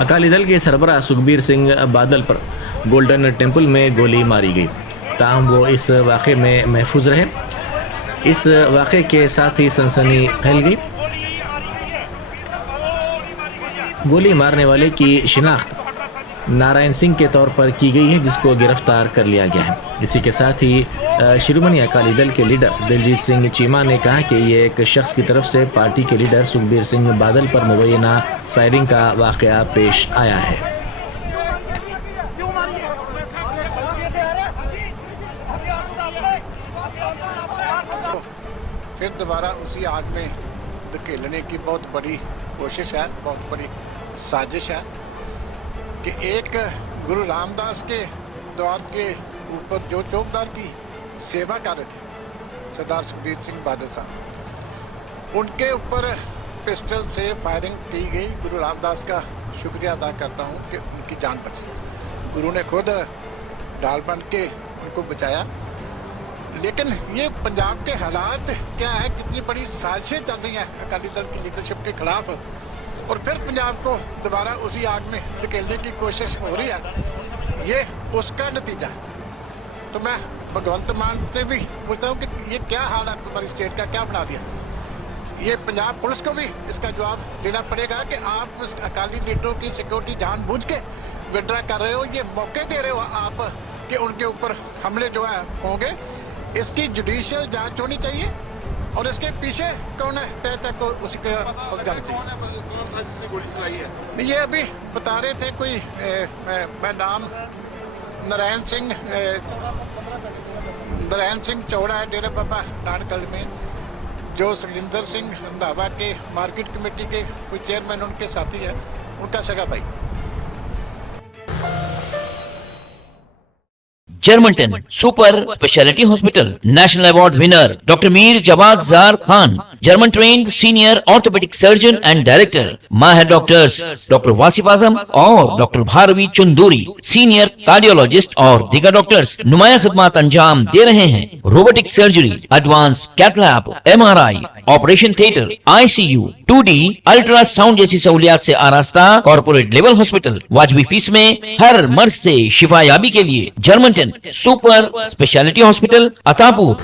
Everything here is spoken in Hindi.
अकाली दल के सरबराह सुखबीर सिंह बादल पर गोल्डन टेम्पल में गोली मारी गई, ताहम वो इस वाक़े में महफूज रहे। इस वाक़े के साथ ही सनसनी फैल गई। गोली मारने वाले की शिनाख्त नारायण सिंह के तौर पर की गई है, जिसको गिरफ्तार कर लिया गया है। इसी के साथ ही शिरोमणि अकाली दल के लीडर दिलजीत सिंह चीमा ने कहा कि ये एक शख्स की तरफ से पार्टी के लीडर सुखबीर सिंह बादल पर मुबैना फायरिंग का वाक़या पेश आया है। फिर दोबारा उसी आग में धकेलने की बहुत बड़ी कोशिश है, बहुत बड़ी साजिश है कि एक गुरु रामदास के द्वार के ऊपर जो चौकीदार की सेवा कर रहे थे सरदार सुखबीर सिंह बादल साहब, उनके ऊपर पिस्टल से फायरिंग की गई। गुरु रामदास का शुक्रिया अदा करता हूं कि उनकी जान बची। गुरु ने खुद ढाल बन के उनको बचाया। लेकिन ये पंजाब के हालात क्या है, कितनी बड़ी साजिशें चल रही हैं अकाली दल की लीडरशिप के खिलाफ, और फिर पंजाब को दोबारा उसी आग में धकेलने की कोशिश हो रही है। ये उसका नतीजा है। तो मैं भगवंत मान से भी पूछता हूँ कि ये क्या हाल है तुम्हारी स्टेट का, क्या बना दिया। ये पंजाब पुलिस को भी इसका जवाब देना पड़ेगा कि आप उस अकाली लीडरों की सिक्योरिटी जानबूझ के विड्रा कर रहे हो, ये मौके दे रहे हो आप कि उनके ऊपर हमले जो है होंगे। इसकी जुडिशियल जांच होनी चाहिए और इसके पीछे कौन है तय तक उसी को जाना चाहिए। ये अभी बता रहे थे कोई मैं नाम नारायण सिंह चौड़ा है डेरा बाबा नानकल में, जो सुखजिंदर सिंह रंधावा के मार्केट कमेटी के कोई चेयरमैन उनके साथी है, उनका सगा भाई। Germantown super speciality hospital national award winner doctor Mir Jawad Zar Khan, German trained senior orthopaedic surgeon and director, माहिर डॉक्टर्स डॉक्टर वासिफ आजम और doctor Bharvi Chanduri, senior cardiologist और दीगर डॉक्टर्स नुमाया खिदमत अंजाम दे रहे हैं। Robotic surgery, advance cath lab, MRI, operation theatre, ICU, 2D ultrasound जैसी सहूलियात से आरास्ता कॉर्पोरेट लेवल हॉस्पिटल, वाजबी फीस में हर मर्ज से शिफायाबी के लिए Germanton super speciality hospital, Attapur.